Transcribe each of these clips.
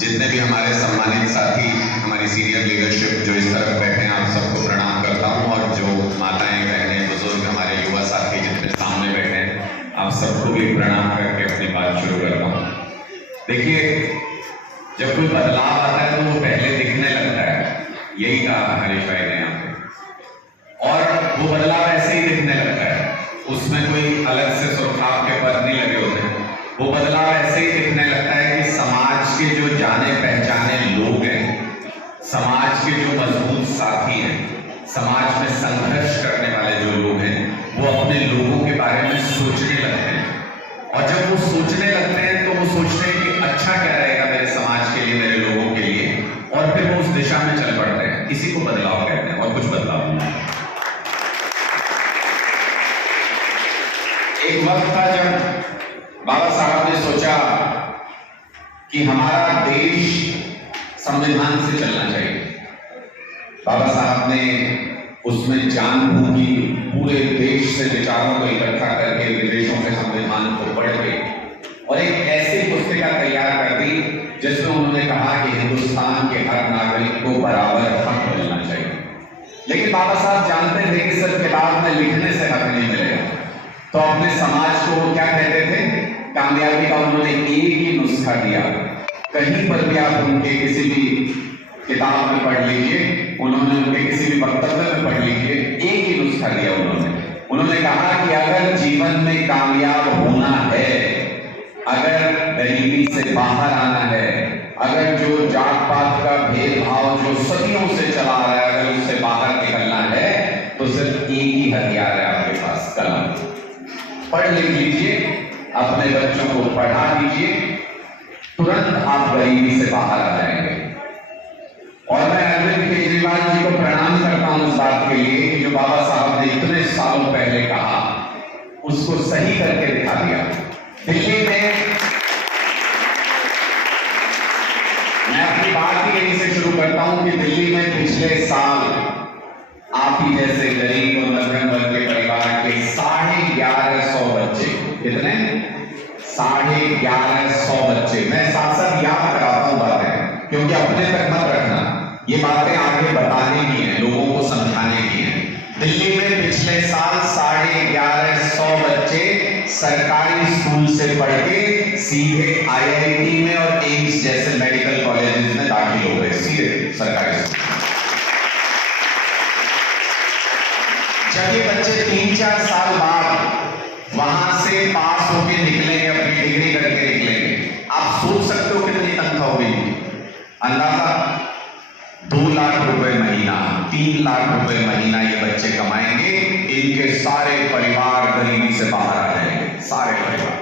जितने भी हमारे सम्मानित साथी, हमारी सीनियर लीडरशिप जो इस तरफ बैठे हैं, आप सबको प्रणाम करता हूं। और जो माताएं, बहनें, बुजुर्ग, हमारे युवा साथी जितने सामने बैठे हैं, आप सबको भी प्रणाम करके अपनी बात शुरू करता हूं। देखिए, जब कोई बदलाव आता है तो वो पहले दिखने लगता है, यही कहा हमारे शायद ने यहाँ पे। और वो बदलाव ऐसे ही दिखने लगता है, उसमें कोई अलग से सुरखाव के पद नहीं लगे होते। वो बदलाव ऐसे ही दिखने लगता है कि समाज के जो जाने पहचाने लोग हैं, समाज के जो मजबूत साथी हैं, समाज में संघर्ष करने वाले जो लोग हैं, वो अपने लोगों के बारे में सोचने लगते हैं। और जब वो सोचने लगते हैं तो वो सोचते हैं कि अच्छा क्या रहेगा मेरे समाज के लिए, मेरे लोगों के लिए, और फिर वो उस दिशा में चल पड़ते हैं। इसी को बदलाव कहते हैं, और कुछ बदलाव नहीं। एक वक्त था जब बाबा साहब ने सोचा कि हमारा देश संविधान से चलना चाहिए। बाबा साहब ने उसमें जान फूंकी, पूरे देश से विचारों को इकट्ठा करके विदेशों के संविधान को पढ़ के और एक ऐसी पुस्तिका तैयार कर दी जिसमें उन्होंने कहा कि हिंदुस्तान के हर नागरिक को बराबर हक मिलना चाहिए। लेकिन बाबा साहब जानते थे कि सिर्फ किताब में लिखने से हक नहीं मिलेगा, तो अपने समाज को वो क्या कहते थे, कामयाबी का उन्होंने एक ही नुस्खा दिया। कहीं पर भी आप उनके किसी भी किताब में पढ़ लीजिए, उन्होंने उनके किसी भी वक्तव्य में पढ़ लीजिए, एक ही नुस्खा दिया उन्होंने कहा कि अगर जीवन में कामयाब होना है, अगर गरीबी से बाहर आना है, अगर जो जात पात का भेदभाव जो सदियों से चला आ रहा है, अगर उससे बाहर निकलना है, तो सिर्फ एक ही हथियार है आपके पास, कलम। पढ़ लिख लीजिए, अपने बच्चों को पढ़ा दीजिए, तुरंत आप गरीबी से बाहर आ जाएंगे। और मैं अरविंद केजरीवाल जी को प्रणाम करता हूं इस बात के लिए कि जो बाबा साहब ने इतने सालों पहले कहा, उसको सही करके दिखा दिया। दिल्ली में मैं अपनी बात ही यहीं से शुरू करता हूं कि दिल्ली में पिछले साल आप ही जैसे गरीब और मध्यम वर्ग के परिवार के 1150 बच्चे, कितने? 1150 बच्चे। मैं साथ साथ याद कराता हूं बातें, क्योंकि अपने तक मत रखना, ये बातें आगे बताने की हैं, लोगों को समझाने की हैं। दिल्ली में पिछले साल 1150 बच्चे सरकारी स्कूल से पढ़ के सीधे IIT में और एम्स जैसे मेडिकल कॉलेजेस में दाखिल हो गए, सीधे सरकारी स्कूल। जब ये बच्चे 3-4 साल बाद वहां से पास होके निकलेंगे, अपनी डिग्री करके निकलेंगे, आप सोच सकते हो कितनी तनख्वाह होगी? अंदाजा 2 लाख रुपए महीना, 3 लाख रुपए महीना ये बच्चे कमाएंगे। इनके सारे परिवार गरीबी से बाहर आ जाएंगे, सारे परिवार।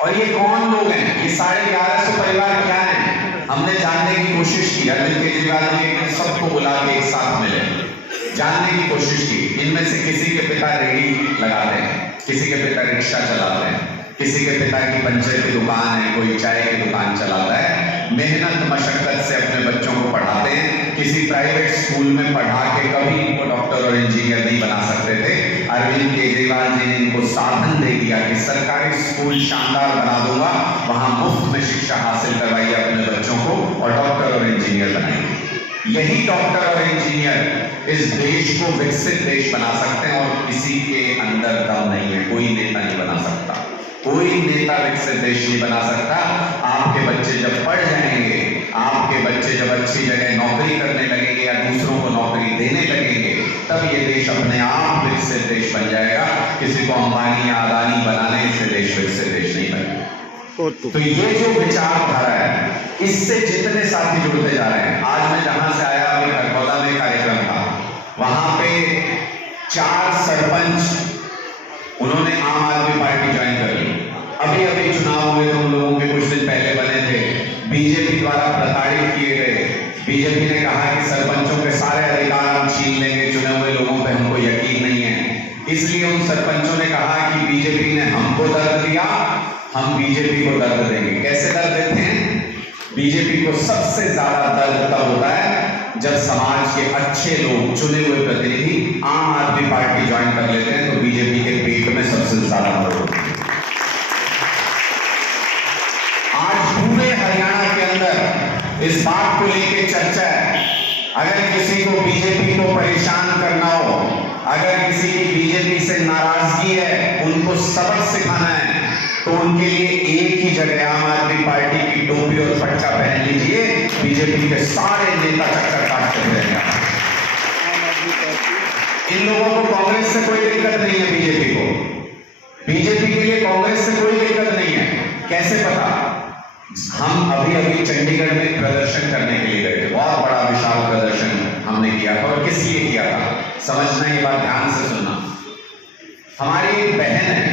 और ये कौन लोग हैं? ये 1150 परिवार क्या हैं? हमने जानने की कोशिश की। अरविंद केजरीवाल ने सबको बुला के एक साथ मिले, जानने की कोशिश की। इनमें से किसी के पिता रेहड़ी लगाते हैं, किसी के पिता रिक्शा चलाते हैं, किसी के पिता की पंचर की दुकान है, कोई चाय की दुकान चलाता है। मेहनत मशक्कत से अपने बच्चों को पढ़ाते हैं। किसी प्राइवेट स्कूल में पढ़ा के कभी इनको डॉक्टर और इंजीनियर नहीं बना सकते थे। अरविंद केजरीवाल जी ने इनको साधन दे दिया कि सरकारी स्कूल शानदार बना दूंगा, वहां मुफ्त में शिक्षा हासिल करवाइए अपने बच्चों को और डॉक्टर और इंजीनियर बनाइए। यही डॉक्टर और इंजीनियर इस देश को विकसित देश बना सकते हैं, और किसी के अंदर दम नहीं है, कोई नेता नहीं बना सकता, कोई नेता विकसित देश नहीं बना सकता। आपके बच्चे जब पढ़ जाएंगे, आपके बच्चे जब अच्छी जगह नौकरी करने लगेंगे या दूसरों को नौकरी देने लगेंगे, तब ये देश अपने आप विकसित देश बन जाएगा। किसी को अंबानी या अदानी बनाने से देश विकसित देश नहीं बनेगा। तो ये जो विचारधारा है, इससे जितने साथी जुड़ते जा रहे हैं। आज मैं जहां से आया, अभी खरगोदा में कार्यक्रम था, वहां पे 4 सरपंच उन्होंने आम आदमी पार्टी ज्वाइन कर ली। अभी अभी चुनाव हुए तो उन लोगों के कुछ दिन पहले बने थे, बीजेपी द्वारा प्रताड़ित किए गए। बीजेपी ने कहा कि सरपंचों के सारे अधिकार हम छीन लेंगे, चुने हुए लोगों पे हमको यकीन नहीं है। इसलिए उन सरपंचों ने कहा कि बीजेपी ने हमको दर्द दिया, हम बीजेपी को दर्द देंगे। कैसे दर्द देते हैं? बीजेपी को सबसे ज्यादा दर्द तब होता है जब समाज के अच्छे लोग, चुने हुए प्रतिनिधि आम आदमी पार्टी ज्वाइन कर लेते हैं, तो बीजेपी के पेट में सबसे ज्यादा दर्द होता है। बात को लेकर चर्चा है, अगर किसी को बीजेपी को परेशान करना हो, अगर किसी की बीजेपी से नाराजगी है, उनको सबक सिखाना है, तो उनके लिए एक ही जगह आम आदमी पार्टी की टोपी और पटका पहन लीजिए, बीजेपी के सारे नेता चक्कर काटते रहेंगे। इन लोगों को कांग्रेस से कोई दिक्कत नहीं है, बीजेपी के लिए कांग्रेस से कोई दिक्कत नहीं है। कैसे पता? हम अभी चंडीगढ़ में प्रदर्शन करने के लिए गए थे, बहुत बड़ा विशाल प्रदर्शन हमने किया था। और किस लिए किया था समझना, ये बात ध्यान से सुनना। हमारी एक बहन है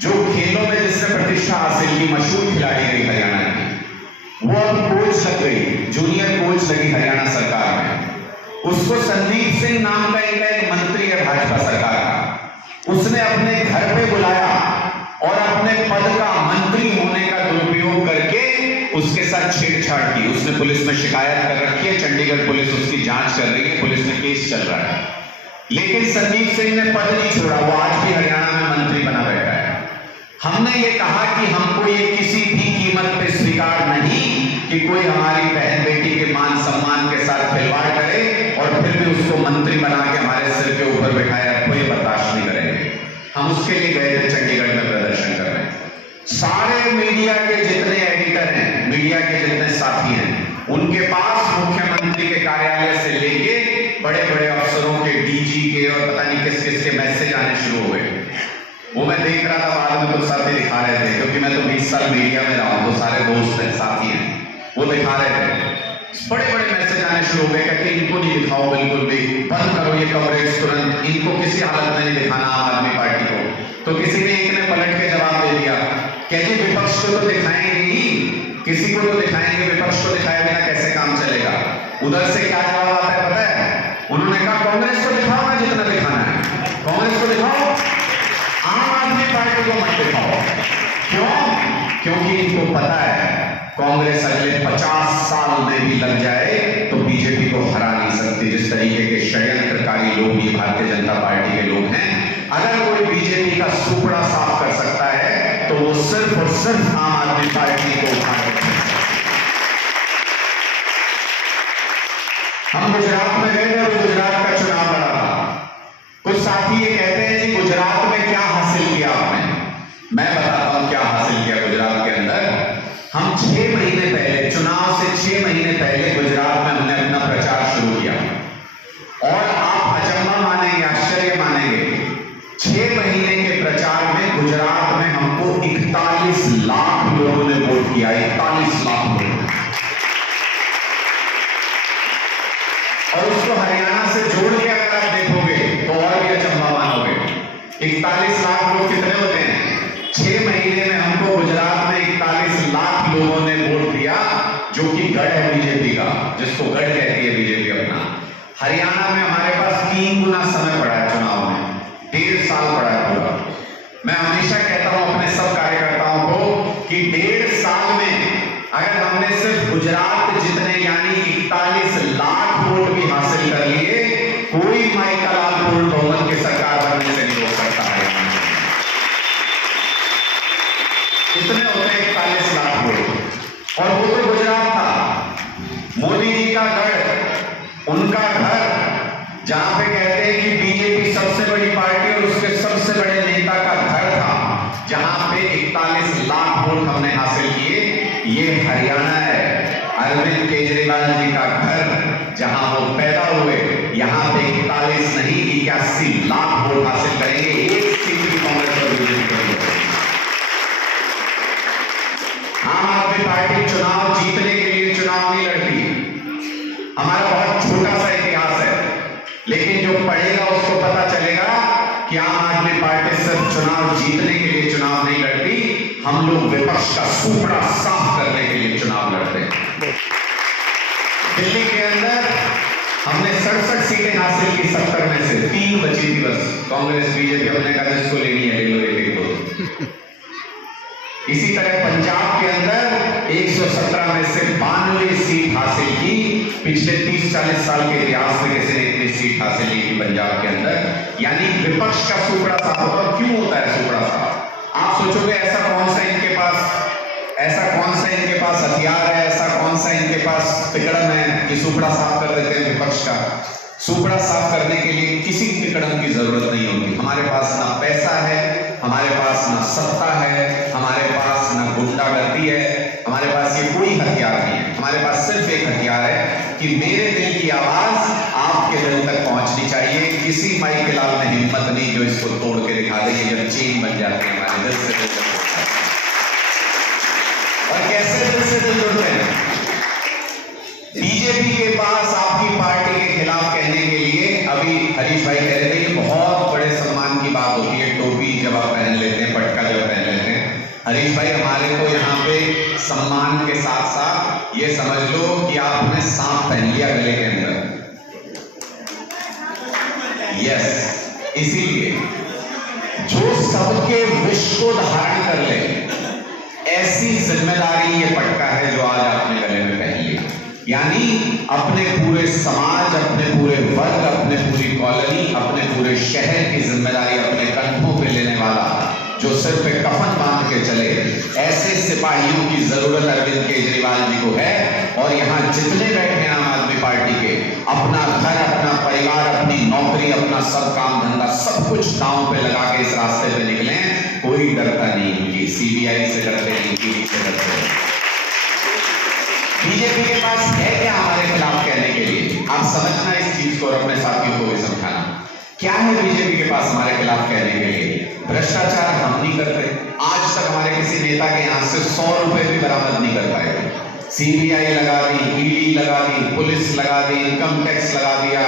जो खेलों में जिसने प्रतिष्ठा हासिल की, मशहूर खिलाड़ी रही हरियाणा की, वो अब कोच लग गई, जूनियर कोच लगी हरियाणा सरकार में। उसको संदीप सिंह नाम का एक मंत्री है भाजपा सरकार का, उसने अपने घर पे बुलाया और अपने पद का मंत्री होने का दुरुपयोग करके उसके साथ छेड़छाड़ की। उसने पुलिस में शिकायत कर रखी है, चंडीगढ़ पुलिस उसकी जांच कर रही है, पुलिस में केस चल रहा है। लेकिन संदीप सिंह ने पद नहीं छोड़ा, वो आज भी हरियाणा में मंत्री बना बैठा है। हमने ये कहा कि हमको ये किसी भी कीमत पे स्वीकार नहीं कि कोई हमारी बहन बेटी के मान सम्मान के साथ खिलवाड़ करे और फिर भी उसको मंत्री बना के हमारे सिर के ऊपर बिठाए रखो, ये बर्दाश्त नहीं करेंगे। हम उसके लिए गए थे चंडीगढ़ में प्रदर्शन करने। सारे मीडिया के जितने एडिटर हैं, मीडिया के जितने साथी हैं, उनके पास मुख्यमंत्री के कार्यालय से लेके बड़े बड़े अफसरों के, डीजी के और पता नहीं किस किस के मैसेज आने शुरू हो गए। वो मैं देख रहा था, बाद में कुछ साथी दिखा रहे थे, क्योंकि मैं तो 20 साल मीडिया में रहा हूं, तो सारे दोस्त हैं, साथी हैं, वो दिखा रहे थे। बड़े बड़े मैसेज आने शुरू हो गए कि इनको नहीं दिखाओ, बिल्कुल भी बंद करो ये कवरेज तुरंत, इनको किसी हालत में नहीं दिखाना आम आदमी पार्टी को। तो किसी ने एक ने पलट के जवाब दे दिया, कहते विपक्ष को तो दिखाएंगे ही, किसी को तो दिखाएंगे, विपक्ष को दिखाए बिना कैसे काम चलेगा। उधर से क्या जवाब आता है पता है? उन्होंने कहा कांग्रेस को दिखाओ ना जितना दिखाना है, कांग्रेस को दिखाओ, आम आदमी पार्टी को मत दिखाओ। क्यों? क्योंकि इनको पता है कांग्रेस अगले 50 साल में भी लग जाए तो बीजेपी को हरा नहीं सकती। जिस तरीके के षड्यंत्रकारी लोग ये भारतीय जनता पार्टी के लोग हैं, अगर कोई बीजेपी का सुपड़ा साफ कर सकता है तो वो सिर्फ और सिर्फ आम आदमी पार्टी को उठा सकता है। हम गुजरात में गए थे और गुजरात का चुनाव लड़ा था। कुछ साथी ये कहते हैं जी गुजरात में क्या हासिल किया आपने। मैं बताता हूं क्या हासिल किया गुजरात के अंदर। हम 6 महीने पहले, चुनाव से 6 महीने पहले गुजरात में हमने अपना प्रचार शुरू किया और आप अचंभा मानेंगे, आश्चर्य मानेंगे, 6 महीने के प्रचार में गुजरात में हमको 41 लाख लोगों ने वोट किया। 41 लाख लोग। और उसको हरियाणा से जोड़ के अगर आप देखोगे तो और भी अचंभा मानोगे। 41 लाख लोग कितने होते हैं? 6 महीने में हमको गुजरात में 41 लाख लोगों ने वोट दिया, जो कि गढ़ है बीजेपी का, जिसको गढ़ कहती है बीजेपी अपना। हरियाणा में हमारे पास 3 गुना समय पड़ा है चुनाव में, 1.5 साल पड़ा है पूरा। मैं हमेशा कहता हूं अपने सब कार्यकर्ताओं को कि 1.5 साल में अगर हमने सिर्फ गुजरात जितने यानी 41 लाख वोट भी हासिल कर लिए, कोई माइका लाल पूर्ण बहुमत की सरकार बनने से नहीं रोक सकता है। कितने होते हैं 41 लाख वोट? और वो तो गुजरात था, मोदी जी का गढ़, उनका घर, जहां पे कहते हैं कि बीजेपी सबसे बड़ी पार्टी और उसके सबसे बड़े नेता का घर था, जहां पे 41 लाख वोट हमने हासिल किए। ये हरियाणा है, अरविंद केजरीवाल जी का घर, जहां वो पैदा हुए। यहां पे 41 नहीं 81 लाख वोट हासिल करेंगे, एक सीट भी कांग्रेस और बीजेपी को। आम आदमी पार्टी चुनाव जीतने के लिए चुनाव नहीं लड़ती। हमारा बहुत छोटा सा इतिहास है, लेकिन जो पढ़ेगा उसको पता चलेगा कि आम आदमी पार्टी सिर्फ चुनाव जीतने के लिए चुनाव नहीं लड़ती, हम लोग विपक्ष का सुपड़ा साफ करने के लिए चुनाव लड़ते हैं। दिल्ली के अंदर हमने 67 सीटें हासिल की, 70 में से 3 बची थी बस। कांग्रेस बीजेपी अपने का जिसको लेनी है ले लो, एक दो। इसी तरह पंजाब के अंदर 117 में से 92 सीट हासिल की। पिछले 30-40 साल के इतिहास में किसी ने इतनी सीट हासिल की थी पंजाब के अंदर। यानी विपक्ष का सुपड़ा साफ होता। क्यों होता है सुपड़ा साफ? आप सोचोगे ऐसा कौन सा इनके पास ऐसा कौन सा इनके पास हथियार है, ऐसा कौन सा इनके पास तिकड़म है कि सुपड़ा साफ कर देते हैं विपक्ष का। सुपड़ा साफ करने के लिए किसी तिकड़म की जरूरत नहीं होती। हमारे पास ना पैसा है, हमारे पास ना सत्ता है, हमारे पास ना गुंडागर्दी है, हमारे पास ये कोई हथियार नहीं है। हमारे पास सिर्फ एक हथियार है कि मेरे दिल की आवाज आपके दिल तक पहुंचनी चाहिए। किसी माइक के लाल में हिम्मत नहीं जो इसको तोड़ के दिखा दे। ये जब चेन बन जाती है हमारे दिल से दिल तक। और कैसे दिल से दिल जुड़ते हैं? बीजेपी के पास आपकी पार्टी के खिलाफ कहने के लिए, अभी हरीश भाई कह रहे थे, ये बहुत बड़े सम्मान की बात होती है टोपी जब आप पहन लेते हैं, पटका जब पहन लेते हैं। हरीश भाई, हमारे को यहाँ पे सम्मान के साथ साथ ये समझ लो कि आपने सांप पहन लिया गले के अंदर। यस, इसीलिए जो सबके विष को धारण कर ले, ऐसी जिम्मेदारी ये पटका है जो आज आपने गले में पहन लिया। यानी अपने पूरे समाज, अपने पूरे वर्ग, अपने पूरी कॉलोनी, अपने पूरे शहर की जिम्मेदारी अपने कंधों पे लेने वाला, जो सिर पे कफन बांध के चले, ऐसे सिपाहियों की जरूरत अरविंद केजरीवाल जी को है। और यहाँ जितने बैठे हैं आम आदमी पार्टी के, अपना घर, अपना परिवार, अपनी नौकरी, अपना सब काम धंधा, सब कुछ दांव पे लगा के इस रास्ते पे निकले। कोई डरता नहीं कि सीबीआई से डरते नहीं, ईडी से डरते नहीं। बीजेपी के पास है क्या हमारे खिलाफ कहने के लिए? आप समझना इस चीज को और अपने साथियों को भी समझाना। क्या है बीजेपी के पास हमारे खिलाफ कहने के लिए? भ्रष्टाचार हम नहीं करते। आज तक हमारे किसी नेता के यहां से 100 रुपए भी बरामद नहीं कर पाए। सीबीआई लगा दी, ईडी लगा दी, पुलिस लगा दी, इनकम टैक्स लगा दिया,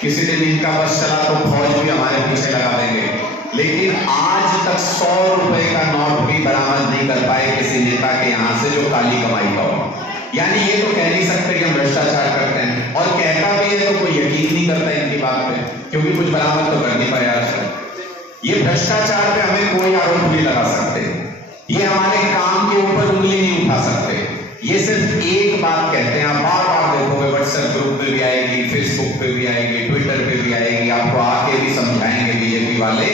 किसी दिन इनका बस चला तो फौज भी हमारे पीछे लगा देंगे। लेकिन आज तक 100 रुपए का नोट भी बरामद नहीं कर पाए किसी नेता के यहां से जो काली कमाई का हो। यानी ये तो कह नहीं सकते कि हम भ्रष्टाचार करते हैं, और कहता भी है तो कोई यकीन नहीं करता इनकी बात पे, क्योंकि कुछ बरामद तो कर नहीं पाया आज तक। ये भ्रष्टाचार पे हमें कोई आरोप नहीं लगा सकते, ये हमारे काम के ऊपर उंगली नहीं उठा सकते। ये सिर्फ एक बात कहते हैं, आप बार बार देखोगे, व्हाट्सएप ग्रुप पे भी आएगी, फेसबुक पे भी आएगी, ट्विटर पे भी आएगी, आपको आके भी समझाएंगे बीजेपी वाले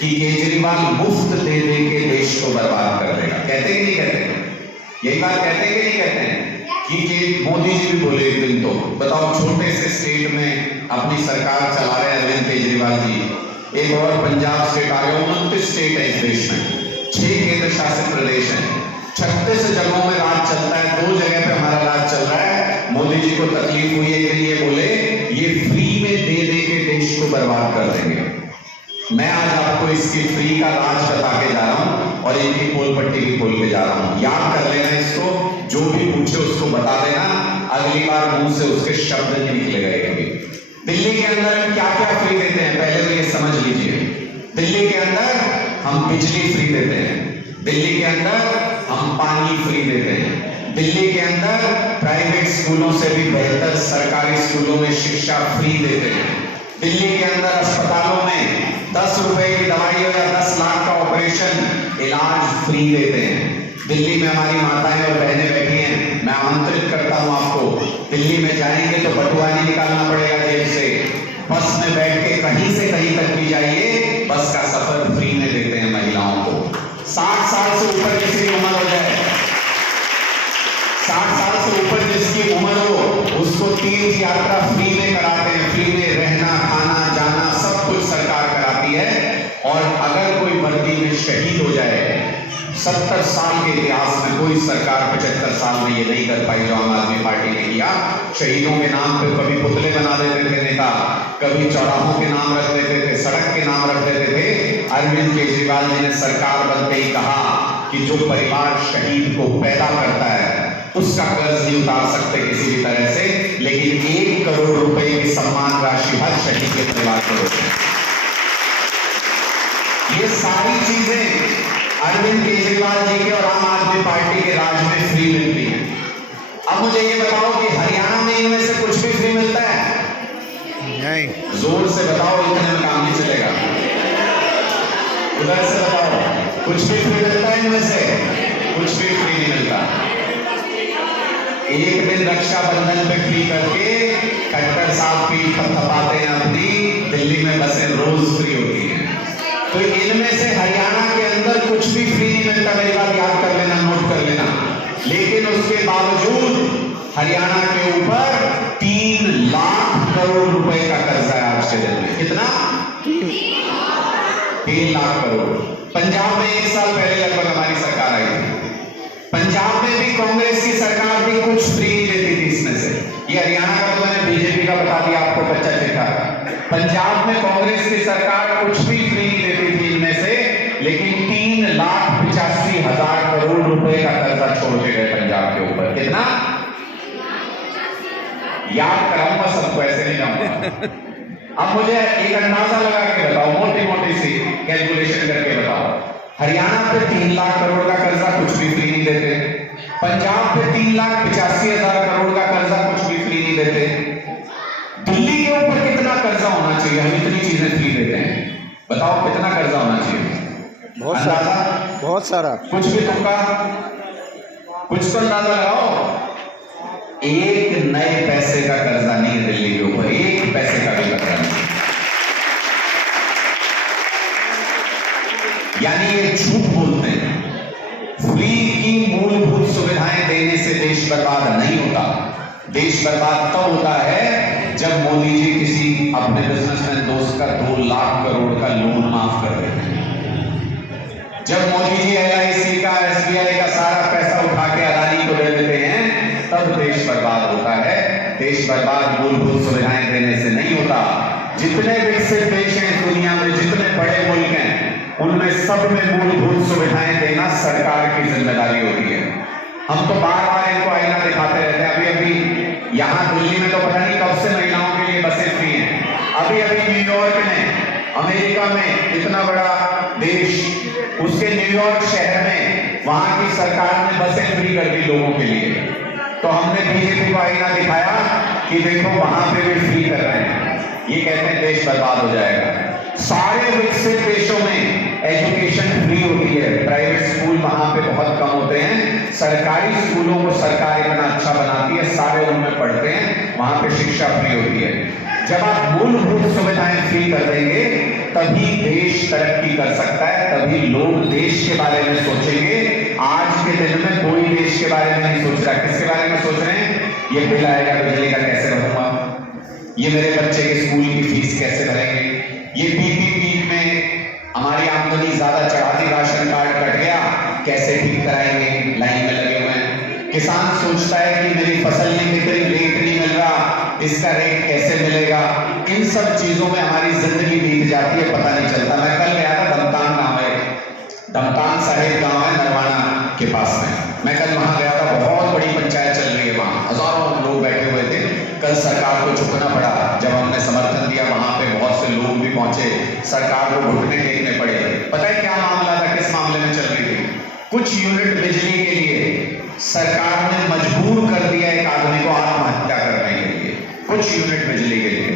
कि केजरीवाल मुफ्त दे दे के देश को बर्बाद कर देगा। कहते कि नहीं कहते? यही बात कहते हैं कि नहीं कहते हैं? कि मोदी जी भी बोले एक दिन, तो बताओ, छोटे से स्टेट में अपनी सरकार चला रहे अरविंद केजरीवाल जी। एक और पंजाब स्टेट आ गया, 29 स्टेट है इस देश में, 6 केंद्र शासित प्रदेश हैं, 36 जगहों में राज चलता है, 2 जगह पे हमारा राज चल रहा है। मोदी जी को तकलीफ हुई है कि ये बोले ये फ्री में दे दे के देश को बर्बाद कर देंगे। मैं आज आपको इसकी फ्री का राज बता के जा रहा हूं और इनकी पोल पट्टी भी खोल के जा रहा हूं। याद कर लेना इसको, जो भी पूछे उसको बता देना, अगली बार मुंह से उसके शब्द नहीं निकलेगा कभी। दिल्ली के अंदर हम क्या क्या फ्री देते हैं पहले तो ये समझ लीजिए। दिल्ली के अंदर हम बिजली फ्री देते हैं, दिल्ली के अंदर हम पानी फ्री देते हैं, दिल्ली के अंदर प्राइवेट स्कूलों से भी बेहतर सरकारी स्कूलों में शिक्षा फ्री देते हैं, दिल्ली के अंदर अस्पतालों में 10 रुपए की दवाई हो या 10 लाख का ऑपरेशन इलाज फ्री देते हैं। दिल्ली में हमारी माताएं और बहनें बैठी हैं, मैं आमंत्रित करता हूं आपको, दिल्ली में जाएंगे तो बटुआ नहीं निकालना पड़ेगा जेब से, बस में बैठ के कहीं से कहीं तक भी जाइए, बस का सफर फ्री में देते हैं महिलाओं को। 60 साल से ऊपर जिसकी उम्र हो जाए, 60 साल से ऊपर जिसकी उम्र हो, उसको तीर्थ यात्रा फ्री में कराते हैं, फ्री में रहना, खाना, जाना सब कुछ सरकार कराती है। और अगर कोई वर्दी में शहीद हो जाए, 70 साल के इतिहास में कोई सरकार 75 साल में ये नहीं कर पाई जो आम आदमी पार्टी ने किया। शहीदों के नाम पे कभी पुतले बना देते थे नेता, कभी चौराहों के नाम रख देते थे, सड़क के नाम रख देते थे। अरविंद केजरीवाल जी ने सरकार बनते ही कहा कि जो परिवार शहीद को पैदा करता है उसका कर्ज नहीं उतार सकते किसी भी तरह से, लेकिन 1 करोड़ रुपए की सम्मान राशि हर शहीद के परिवार को देते हैं। ये सारी चीजें अरविंद केजरीवाल जी के और आम आदमी पार्टी के राज में फ्री मिलती है। अब मुझे ये बताओ कि हरियाणा में इनमें से कुछ भी फ्री मिलता है? नहीं। जोर से बताओ, इतने में काम नहीं चलेगा। उधर से बताओ, कुछ भी फ्री मिलता है इनमें से? कुछ भी फ्री नहीं मिलता। एक दिन रक्षाबंधन पे फ्री करके खट्टर साहब पीठ थपथपाते हैं अपनी, दिल्ली में बसें रोज फ्री होती हैं। तो इनमें से हरियाणा के अंदर कुछ भी फ्री नहीं मिलता। मेरी बात याद कर लेना, नोट कर लेना। हरियाणा के ऊपर 3 लाख करोड़ रुपए का कर्जा है आज के दिन में। कितना? 3 लाख करोड़। पंजाब में 1 साल पहले लगभग हमारी सरकार आई थी। पंजाब में भी कांग्रेस की सरकार भी कुछ फ्री नहीं देती थी इसमें से। ये हरियाणा का तो मैंने बीजेपी का बता दिया आपको कच्चा चिट्ठा। पंजाब में कांग्रेस की सरकार कुछ भी फ्री नहीं देती थी इनमें से, लेकिन 3,85,000 करोड़ रुपए का कर्जा छोड़ के गए पंजाब के ऊपर। कितना? याद कराऊंगा सबको, ऐसे नहीं जाऊंगा। अब मुझे एक अंदाजा लगा के बताओ, मोटी मोटी सी कैलकुलेशन करके बताओ। हरियाणा पे 3 लाख करोड़ का कर्जा कुछ भी फ्री नहीं देते। पंजाब पे 3,85,000 करोड़ का कर्जा कुछ भी फ्री नहीं देते। दिल्ली के ऊपर कितना कर्जा होना चाहिए? हम इतनी चीजें फ्री देते हैं, बताओ कितना कर्जा होना चाहिए? बहुत सारा, बहुत सारा। कुछ भी तुमका, कुछ तो अंदाजा लगाओ। 1 नए पैसे का कर्जा नहीं है दिल्ली के ऊपर, 1 पैसे का भी कर्जा नहीं। यानी ये झूठ बोलते हैं। फ्री की मूलभूत सुविधाएं देने से देश बर्बाद नहीं होता। देश बर्बाद तब होता है जब मोदी जी किसी अपने बिजनेसमैन दोस्त का 2 लाख करोड़ का लोन माफ कर देते हैं। जब मोदी जी LIC का, SBI का सारा पैसा उठा के अदानी को दे देते हैं, तब देश बर्बाद होता है। देश बर्बाद मूलभूत सुविधाएं देने से नहीं होता। जितने विकसित देश हैं दुनिया में, जितने बड़े मुल्क हैं, उनमें सब में मूलभूत सुविधाएं देना सरकार की जिम्मेदारी होती है। हम तो बार बार इनको आईना दिखाते रहते हैं। अभी अभी यहाँ दिल्ली में तो पता नहीं कब से महिलाओं के लिए बसें फ्री हैं। अभी अभी न्यूयॉर्क ने, अमेरिका में, इतना बड़ा देश, उसके न्यूयॉर्क शहर में वहां की सरकार ने बसें फ्री कर दी लोगों के लिए। तो हमने बीजेपी को आईना दिखाया कि देखो वहां पे भी फ्री कर रहे हैं। ये कहते हैं देश बर्बाद हो जाएगा। सारे विकसित देशों में एजुकेशन फ्री होती है, प्राइवेट स्कूल वहां पे बहुत कम होते हैं। सरकारी स्कूलों को सरकार इतना अच्छा बनाती है, सारे उनमें पढ़ते हैं, वहां पे शिक्षा फ्री होती है। जब आप मूलभूत सुविधाएं फ्री कर देंगे तभी देश तरक्की कर सकता है, तभी लोग देश के बारे में सोचेंगे। आज के दिन में कोई देश के बारे में नहीं सोच रहा। किसके बारे में सोच रहे हैं? ये बिल आएगा बिजली का, कैसे भरूंगा? ये मेरे बच्चे के स्कूल की फीस कैसे भरेंगे? ये PPP में हमारी आमदनी ज्यादा चढ़ा दी, राशन कार्ड कट गया, कैसे ठीक कराएंगे? लाइन में लगे हुए हैं। किसान सोचता है कि मेरी फसल नहीं बिक रही, रेट नहीं मिल रहा, इसका रेट कैसे मिलेगा? इन सब चीजों में हमारी जिंदगी बीत जाती है, पता नहीं चलता। मैं कल गया था दमतान गांव है, दमतान साहिब गांव है नरवाना के पास में। मैं कल वहां गया था, बहुत बड़ी पंचायत चल रही है वहां, हजारों लोग बैठे हुए थे। कल सरकार को झुकना पड़ा, जब हमने समर्थन दिया वहां पे बहुत से लोग भी पहुंचे, सरकार को घुटने टेकने पड़े। पता है क्या मामला था, किस मामले में चल रही थी? कुछ यूनिट बिजली के लिए सरकार ने मजबूर कर दिया एक आदमी को आत्महत्या करने के लिए, कुछ यूनिट बिजली के लिए।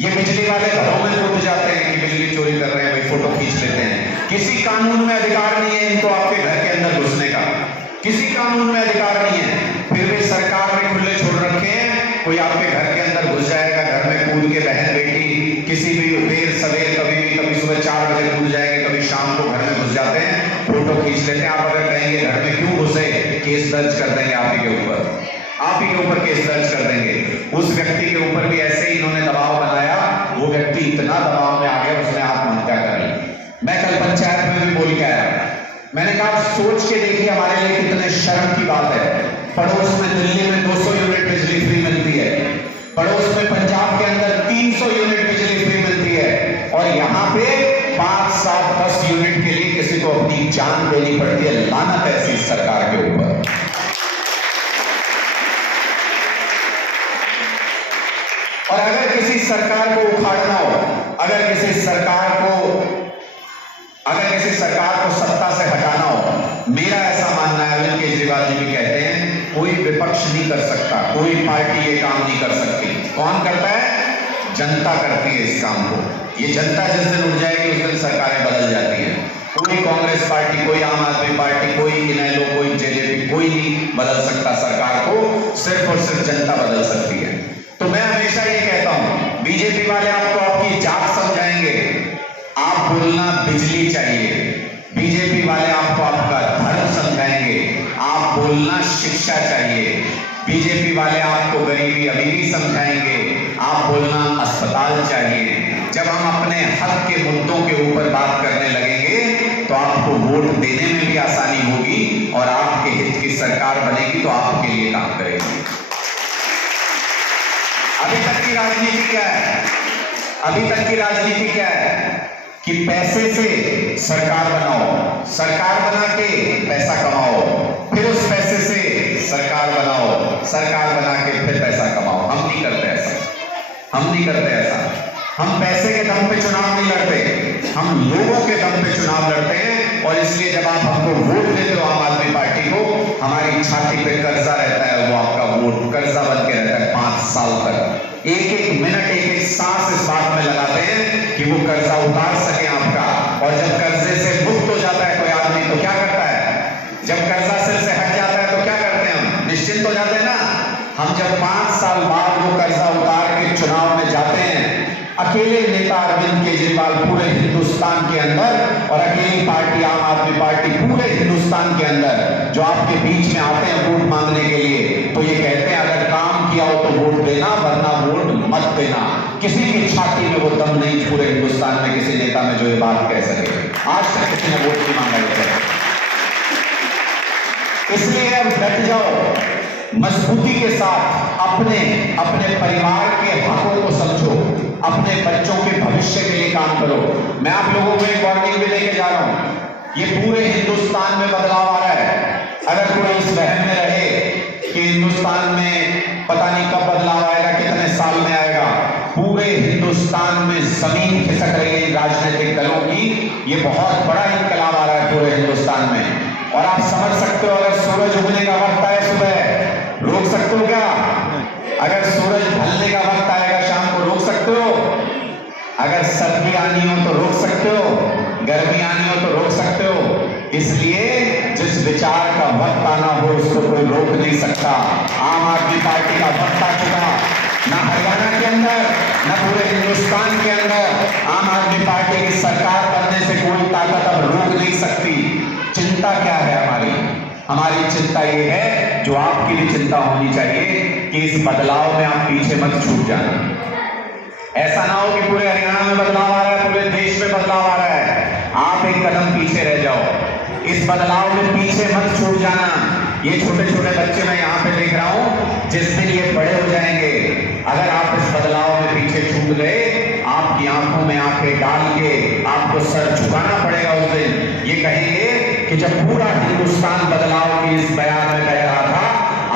ये बिजली वाले घरों में घुस जाते हैं कि बिजली चोरी कर रहे हैं, भाई फोटो खींच लेते हैं। किसी कानून में अधिकार नहीं है इनको आपके घर के अंदर घुसने का, किसी कानून में अधिकार नहीं है, फिर भी सरकार ने खुले छोड़ रखे हैं। कोई आपके घर के अंदर घुस जाएगा, घर में कूद के बहन बेटी किसी भी देर सवेर, कभी सुबह 4 बजे कूद जाएंगे, कभी शाम को घर में घुस जाते हैं, फोटो खींच लेते हैं। आप अगर कहेंगे घर में क्यों घुसे, केस दर्ज कर देंगे आप ही के ऊपर, आप ही के ऊपर केस दर्ज कर देंगे। उस व्यक्ति के ऊपर भी ऐसे ही इन्होंने दबाव बनाया, वो व्यक्ति इतना दबाव में आ गया उसने आत्महत्या कर ली। मैं कल पंचायत में भी बोल के आया, मैंने कहा सोच के देखिए हमारे लिए कितने शर्म की बात है। पड़ोस में दिल्ली में 200 यूनिट बिजली फ्री मिलती है, पड़ोस में पंजाब के अंदर 300 यूनिट बिजली फ्री मिलती है, और यहाँ पे 5, 7, 10 यूनिट के लिए किसी को अपनी जान देनी पड़ती है। लानत है ऐसी सरकार के ऊपर। और अगर किसी सरकार को उखाड़ना हो, अगर किसी सरकार को सत्ता से हटाना हो, मेरा ऐसा मानना है, अरविंद केजरीवाल जी भी कहते हैं, कोई विपक्ष नहीं कर सकता, कोई पार्टी ये काम नहीं कर सकती। कौन करता है? जनता करती है इस काम को। ये जनता जिस दिन उठ जाएगी उस दिन सरकारें बदल जाती है। कोई कांग्रेस पार्टी, कोई आम आदमी पार्टी, कोई इनेलो, कोई जेजेपी, कोई नहीं बदल सकता सरकार को, सिर्फ और सिर्फ जनता बदल सकती है। तो मैं हमेशा ये कहता हूं, बीजेपी वाले आपको आपकी जात समझाएंगे, आप बोलना बिजली चाहिए। बीजेपी वाले आपको आपका धर्म समझाएंगे, आप बोलना शिक्षा चाहिए। बीजेपी वाले आपको गरीबी अमीरी समझाएंगे, आप बोलना अस्पताल चाहिए। जब हम अपने हक के मुद्दों के ऊपर बात करने लगेंगे तो आपको वोट देने में भी आसानी होगी और आपके हित की सरकार बनेगी तो आपके लिए काम करेगी। अभी तक की राजनीति क्या है? अभी तक की राजनीति क्या है कि पैसे से सरकार बनाओ, सरकार बना के पैसा कमाओ, फिर उस पैसे से सरकार बनाओ, सरकार बना के फिर पैसा कमाओ। हम नहीं करते ऐसा, हम नहीं करते ऐसा। हम पैसे के दम पे चुनाव नहीं लड़ते, हम लोगों के दम पे चुनाव लड़ते हैं। और इसलिए जब आप हमको वोट देते हो आम आदमी पार्टी को, हमारी छाती पे कर्जा रहता है, वो आपका वोट कर्जा बन के रहता है 5 साल तक। एक एक मिनट, एक एक सांस इस बात में लगाते हैं कि वो कर्जा उतार सके आपका। और जब कर्जे से मुक्त हो जाता है कोई आदमी तो क्या करता है? जब कर्जा सिर से हट जाता है तो क्या करते हैं? हम निश्चिंत हो जाते हैं ना। हम जब 5 साल बाद वो कर्जा उतार के चुनाव में जाते हैं, अकेले नेता अरविंद केजरीवाल पूरे हिंदुस्तान के अंदर और अकेली पार्टी आम आदमी पार्टी पूरे हिंदुस्तान के अंदर जो आपके बीच में आते हैं वोट मांगने के लिए, तो ये कहते हैं अगर काम किया हो तो वोट देना, वरना वोट मत देना। किसी की छाती में वो दम नहीं पूरे हिंदुस्तान में किसी नेता में जो ये बात कह सके। आज तक किसी ने वोट नहीं मांगा है। इसलिए अब डट जाओ, मजबूती के साथ अपने अपने परिवार के हकों को समझो, अपने बच्चों के भविष्य के लिए काम करो। मैं आप लोगों को एक वार्निंग भी लेके जा रहा हूं, ये पूरे हिंदुस्तान में बदलाव आ रहा है। अगर कोई इस वहम में रहे कि हिंदुस्तान में पता नहीं कब बदलाव आएगा, कितने साल में आएगा, पूरे हिंदुस्तान में जमीन खिसक रही है राजनीतिक दलों की। ये बहुत बड़ा इनकलाब आ रहा है पूरे हिंदुस्तान में। और आप समझ सकते हो, अगर सूरज उगने का वक्त आए सुबह, रोक सकते हो क्या? अगर सूरज ढलने का वक्त आएगा शाम को, रोक सकते हो? अगर सर्दी आनी हो तो रोक सकते हो, गर्मी आनी हो तो रोक सकते हो। इसलिए जिस विचार का वक्त आना हो उसको कोई रोक नहीं सकता। आम आदमी पार्टी का वक्त आ चुका, ना हरियाणा के अंदर ना पूरे हिंदुस्तान के अंदर आम आदमी पार्टी की सरकार बनने से कोई ताकत अब रोक नहीं सकती। चिंता क्या है हमारी? हमारी चिंता ये है जो आपकी भी चिंता होनी चाहिए कि इस बदलाव में आप पीछे मत छूट जाना। ऐसा ना हो कि पूरे हरियाणा में बदलाव आ रहा है, पूरे देश में बदलाव आ रहा है, आप एक कदम पीछे रह जाओ। इस बदलाव में पीछे मत छूट जाना। ये छोटे छोटे बच्चे मैं यहाँ पे देख रहा हूँ, जिस दिन ये बड़े हो जाएंगे, अगर आप इस बदलाव में पीछे छूट गए, आपकी आंखों में आंखें डाल के आपको सर झुकाना पड़ेगा उस दिन। ये कहेंगे कि जब पूरा हिंदुस्तान बदलाव की इस बयान में कह रहा था,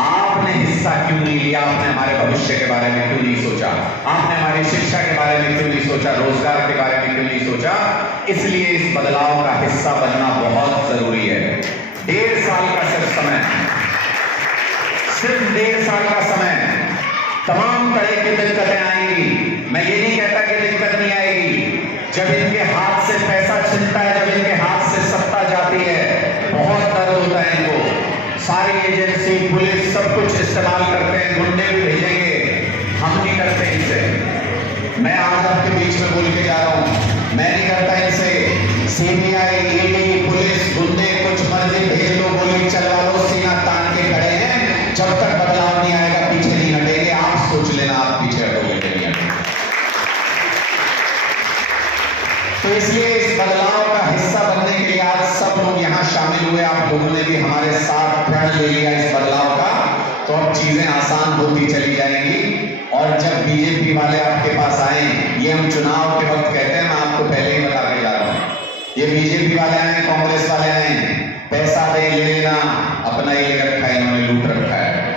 आपने हिस्सा क्यों नहीं लिया? आपने हमारे भविष्य के बारे में क्यों नहीं सोचा? आपने हमारी शिक्षा के बारे में क्यों नहीं सोचा? रोजगार के बारे में क्यों नहीं सोचा? इसलिए इस बदलाव का हिस्सा बनना बहुत जरूरी है। 1.5 साल का सिर्फ समय, सिर्फ 1.5 साल का समय, तमाम तरह की दिक्कतें आएंगी। मैं ये नहीं कहता कि दिक्कत नहीं आएगी। जब इनके हाथ से पैसा छिनता है, जब इनके हाथ से सत्ता जाती है, बहुत दर्द होता है इनको। सारी एजेंसी, पुलिस सब कुछ इस्तेमाल करते हैं, गुंडे भी भेजेंगे, हम नहीं करते इनसे। मैं आज आपके बीच में बोल के जा रहा हूं, मैं नहीं करता इनसे। सीबीआई, ईडी, पुलिस, गुंडे कुछ मर्जी भेज लो, गोली चलवा लो, सीना तान के खड़े हैं। जब तक बदलाव नहीं आएगा पीछे नहीं हटेंगे। आप सोच लेना आप पीछे हटोगे नहीं हटोगे। तो इसलिए इस बदलाव का हिस्सा बनने के लिए आज सब लोग यहाँ शामिल हुए। आप लोगों ने भी हमारे साथ प्रण ले लिया इस बदलाव का, तो अब चीजें आसान होती चली जाएंगी। और जब बीजेपी वाले आपके पास आए, ये हम चुनाव के वक्त कहते हैं, मैं आपको पहले ही बता के जा रहा हूँ, ये बीजेपी वाले आए, कांग्रेस वाले आए, पैसा दे ले लेना, अपना ही ले रखा है, इन्होंने लूट रखा है।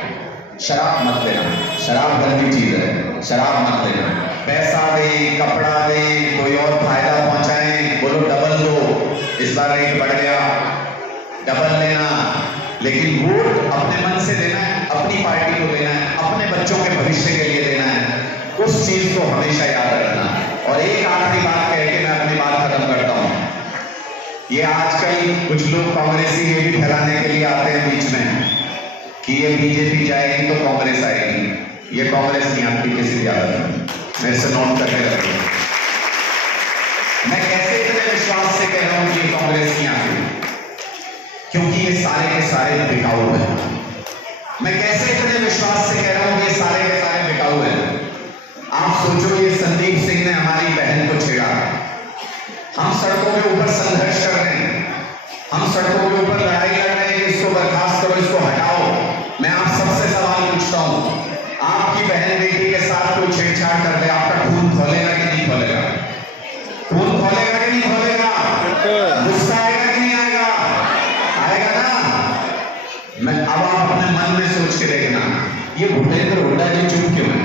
शराब मत देना, शराब गंदी चीज है, शराब मत देना। पैसा दे, कपड़ा दे, कोई और फायदा पहुंचाएं, बोलो डबल दो, इस बार रेट बढ़ गया, डबल लेना। लेकिन वोट अपने मन से देना है, अपनी पार्टी को देना है, अपने बच्चों के भविष्य के लिए देना है। उस चीज को हमेशा याद रखना। और एक आखिरी बात कह के मैं अपनी बात खत्म करता हूं। ये आजकल कुछ लोग कांग्रेसी ये भी फैलाने के लिए आते हैं बीच में कि ये बीजेपी जाएगी तो कांग्रेस आएगी। ये कांग्रेस नहीं आती किसी भी हालत में, मेरे से नोट करके रखिए। मैं कैसे इतने विश्वास से कह रहा हूं कि ये कांग्रेस नहीं आती? क्योंकि ये सारे के सारे बिकाऊ हैं, मैं कैसे इतने विश्वास से कह रहा हूं कि ये सारे के सारे बिकाऊ हैं। आप सोचो, ये संदीप सिंह ने हमारी बहन को छेड़ा, हम सड़कों के ऊपर संघर्ष कर रहे हैं, हम सड़कों के ऊपर लड़ाई लड़ रहे हैं कि इसको बर्खास्त करो, इसको हटाओ। मैं आप सबसे सवाल पूछता हूं, आपकी बहन बेटी के साथ कोई छेड़छाड़ कर दे, आपका खून खोलेगा कि नहीं खोलेगा? खून खोलेगा कि नहीं खोलेगा? गुस्सा आएगा कि नहीं आएगा? आएगा ना? मैं अब आप अपने मन में सोच के देखना, ये भूपेंद्र हुड्डा जी चुप क्यों है?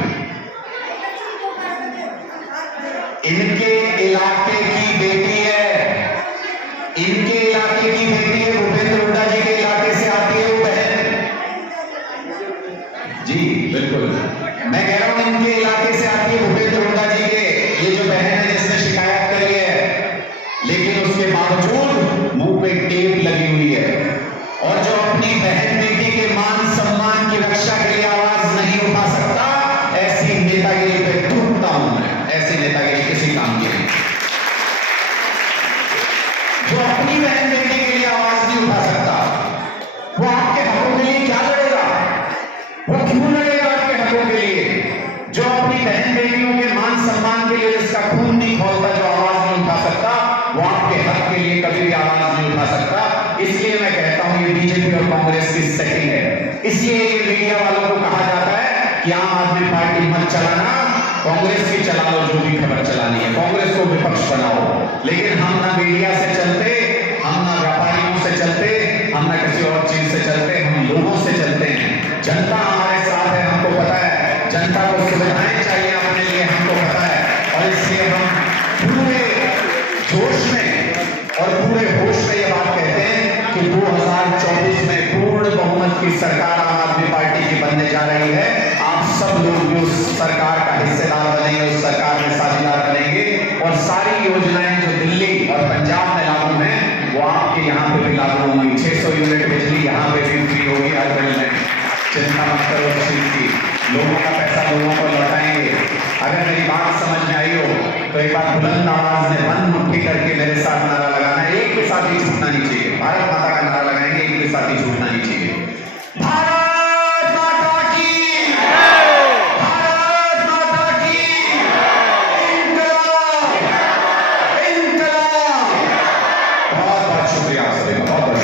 इनके इलाके की बेटी है, इनके इलाके की बेटी है, भूपेंद्र हुड्डा जी के इलाके से आती है वो बहन। जी बिल्कुल, मैं कह रहा हूं इनके इलाके से आती है भूपेंद्र हुड्डा जी के ये जो बहन है जिसने शिकायत करी है, लेकिन उसके बावजूद मुंह पे टेप लगी हुई है, और जो अपनी बहन बेटी के मान सम्मान की रक्षा के लिए आवाज नहीं उठा सकता, ऐसी नेतागिरी पे टूटता हूं मैं। ऐसी नेतागिरी किसी काम की नहीं। जो अपनी बहन बेटी के लिए आवाज नहीं उठा सकता, वो आपके हकों के लिए क्या लड़ेगा? वो क्यों लड़ेगा आपके हकों के लिए? जो अपनी बहन बेटियों के मान सम्मान के लिए जिसका खून नहीं खोलता, जो आवाज नहीं उठा सकता, वो आपके हक के लिए कभी भी आवाज नहीं उठा सकता। इसलिए मैं कहता हूं ये बीजेपी और कांग्रेस की सेटिंग है। इसलिए ये मीडिया वालों को कहा जाता है कि आम आदमी पार्टी मत चलाना, कांग्रेस की चला लो, जो भी खबर चलानी है, कांग्रेस को विपक्ष बनाओ। लेकिन हम ना मीडिया से चलते, हम ना व्यापारियों से चलते, हम ना किसी और चीज से चलते, हम लोगों से चलते हैं। जनता हमारे साथ है, हमको पता है, जनता को सुविधाएं चाहिए अपने लिए, हमको पता है, और इसलिए हम पूरे जोश में और पूरे होश में ये बात कहते हैं कि 2024 में पूर्ण बहुमत की सरकार आम आदमी पार्टी की बनने जा रही है। आप सब लोग भी उस सरकार का हिस्सेदार बनेंगे, उस सरकार में साझेदार बनेंगे, और सारी योजनाएं जो दिल्ली और पंजाब में लागू हैं वो आपके यहाँ पे भी लागू होंगी। 600 यूनिट बिजली यहाँ पे भी फ्री होगी हर घर में। चिंता मत करो इस चीज की, लोगों का पैसा लोगों को लौटाएंगे। अगर मेरी बात समझ में आई हो तो एक बार बुलंद आवाज में बंद मुट्ठी करके मेरे साथ नारा लगाना, एक भी साथी छूटना नहीं चाहिए। भारत माता का नारा लगाएंगे, एक भी साथी छूटना नहीं चाहिए।